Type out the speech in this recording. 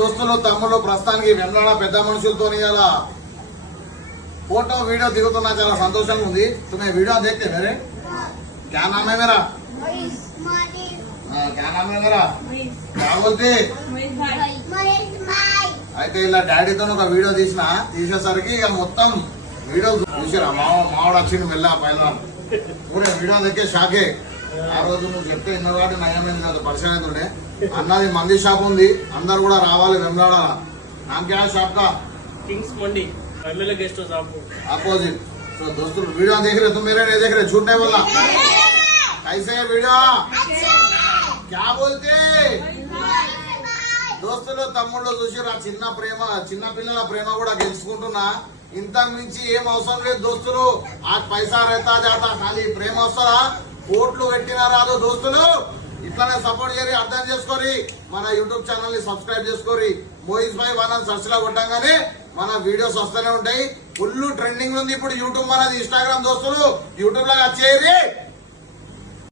दोस्तों तम्मुళ్ళు ప్రస్తుతానికి వెంబడ పెద్ద మనుషులతో ఇలా फोटो वीडियो दिखुना చాలా సంతోషంగా ఉంది। तुम्हें वीडियो देखते मेरे क्या नाम है मेरा क्या नाम है मेरा क्या बोलते అయితే ఇలా డాడీతో ఒక వీడియో తీసేసరికి ఇక మొత్తం వీడియో చూసిరా మావాడు వచ్చిండు మెల్ల పైన పూరే వీడియో దగ్గర షాకే। ఆ రోజు నువ్వు చెప్తే ఇన్నోటి నయమైంది కాదు పరిచయం అవుతుండే అన్నది మంది షాప్ ఉంది అందరు కూడా రావాలి వెంబడాల नाम क्या है शॉप का किंग्स मंडी एमएलए गेस्ट हाउस अपोजिट। तो दोस्तों वीडियो देख रहे तुम मेरे नहीं देख रहे झूठ नहीं बोलना कैसे है वीडियो क्या बोलते దోస్తులు తమ్ముళ్ళు చూసిరా చిన్న పిల్లల ప్రేమ కూడా గెలుచుకుంటున్నా ఇంతకు మించి ఏం అవసరం లేదు దోస్తులు। ఆ పైసా రేతా జాతా ఖాళీ ప్రేమ వస్తుందా కోట్లు పెట్టినా రాదు దోస్తులు। ఇట్లానే సపోర్ట్ చేరి అర్థం చేసుకోరి మన యూట్యూబ్ ఛానల్ ని సబ్స్క్రైబ్ చేసుకోరి మోయిస్ భాయ్ మనం సర్చ్ లో కొట్టంగానే మన వీడియోస్ వస్తూనే ఉంటాయి। ఫుల్ ట్రెండింగ్ ఉంది ఇప్పుడు యూట్యూబ్ మనది ఇన్స్టాగ్రామ్ దోస్తులు యూట్యూబ్ లాగా వచ్చేది।